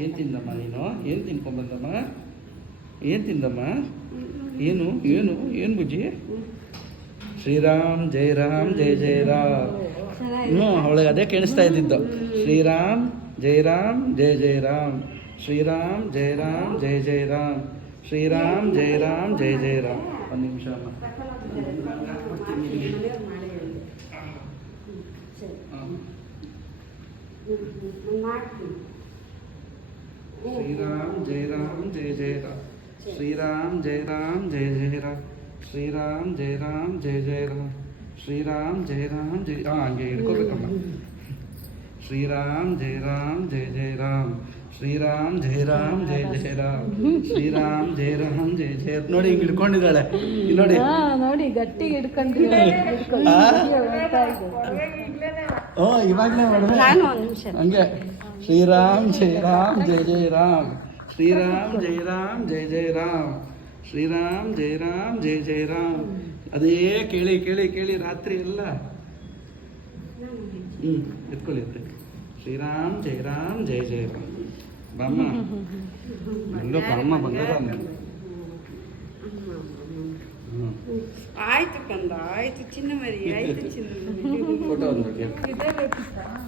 ಏನು ತಿಂದಮ್ಮ ನೀನು? ಏನು ತಿನ್ಕೊಂಬಂದಮ್ಮ? ಏನು ತಿಂದಮ್ಮ? ಏನು ಏನು ಏನು ಬುಜ್ಜಿ? ಶ್ರೀರಾಮ್ ಜೈ ರಾಮ್ ಜೈ ಜೈ ರಾಮ್. ಅವಳಿಗೆ ಅದೇ ಕೇಳಿಸ್ತಾ ಇದ್ದಿದ್ದು. ಶ್ರೀರಾಮ್ ಜೈ ರಾಮ್ ಜೈ ಜೈ ರಾಮ್. ಶ್ರೀರಾಮ್ ಜೈ ರಾಮ್ ಜೈ ಜೈ ರಾಮ್. ಶ್ರೀರಾಮ್ ಜೈ ರಾಮ್ ಜೈ ಜೈ ರಾಮ್. ಒಂದು ನಿಮಿಷ ಅಮ್ಮ. ಶ್ರೀರಾಮ್ ಜೈ ರಾಮ್ ಜೈ ಜೈ ರಾಮ್. ಶ್ರೀರಾಮ್ ಜೈ ರಾಮ್ ಜೈ ಜೈ ರಾಮ್. ಶ್ರೀರಾಮ್ ಜೈ ರಾಮ್ ಜೈ ಜೈ ರಾಮ್. ಶ್ರೀರಾಮ್ ಜೈ ರಾಮ್ ಜೈ ಹಂಗೆ ಹಿಡ್ಕೋಬೇಕಮ್ಮ. ಶ್ರೀರಾಮ್ ಜೈ ರಾಮ್ ಜೈ ಜೈ ರಾಮ್. ಶ್ರೀರಾಮ್ ಜೈ ರಾಮ್ ಜೈ ಜೈ ರಾಮ್. ಶ್ರೀರಾಮ್ ಜೈ ರಾಮ್ ಜೈ ಜೈ. ನೋಡಿ ಹಿಂಗೆ ಹಿಡ್ಕೊಂಡಿದ್ದಾಳೆ. ಇಲ್ಲಿ ನೋಡಿ ನೋಡಿ ಗಟ್ಟಿಗೆ ಹಿಡ್ಕೊಂಡಿದ್ದಾಳೆ. ಇವಾಗಲೇ ಹಂಗೆ. ಶ್ರೀರಾಮ್ ಜೈ ರಾಮ್ ಜೈ ಜೈ ರಾಮ್. ಶ್ರೀರಾಮ್ ಜೈ ರಾಮ್ ಜೈ ಜೈ ರಾಮ್. ಶ್ರೀರಾಮ್ ಜೈ ರಾಮ್ ಜೈ ಜೈ ರಾಮ್. ಅದೇ ಕೇಳಿ ಕೇಳಿ ಕೇಳಿ ರಾತ್ರಿ ಎಲ್ಲ ಎತ್ಕೊಳ್ಳಿ. ಶ್ರೀರಾಮ್ ಜೈ ರಾಮ್ ಜೈ ಜೈ ರಾಮ್. ಬಾಮ್ಮ ಎಲ್ಲೋ ಬಾಮ್ಮ ಬಂದದ. ಆಯ್ತು ಕಂದ, ಆಯ್ತು ಚಿನ್ನ ಮರಿ, ಆಯ್ತು ಚಿನ್ನ. ಫೋಟೋ ಒಂದು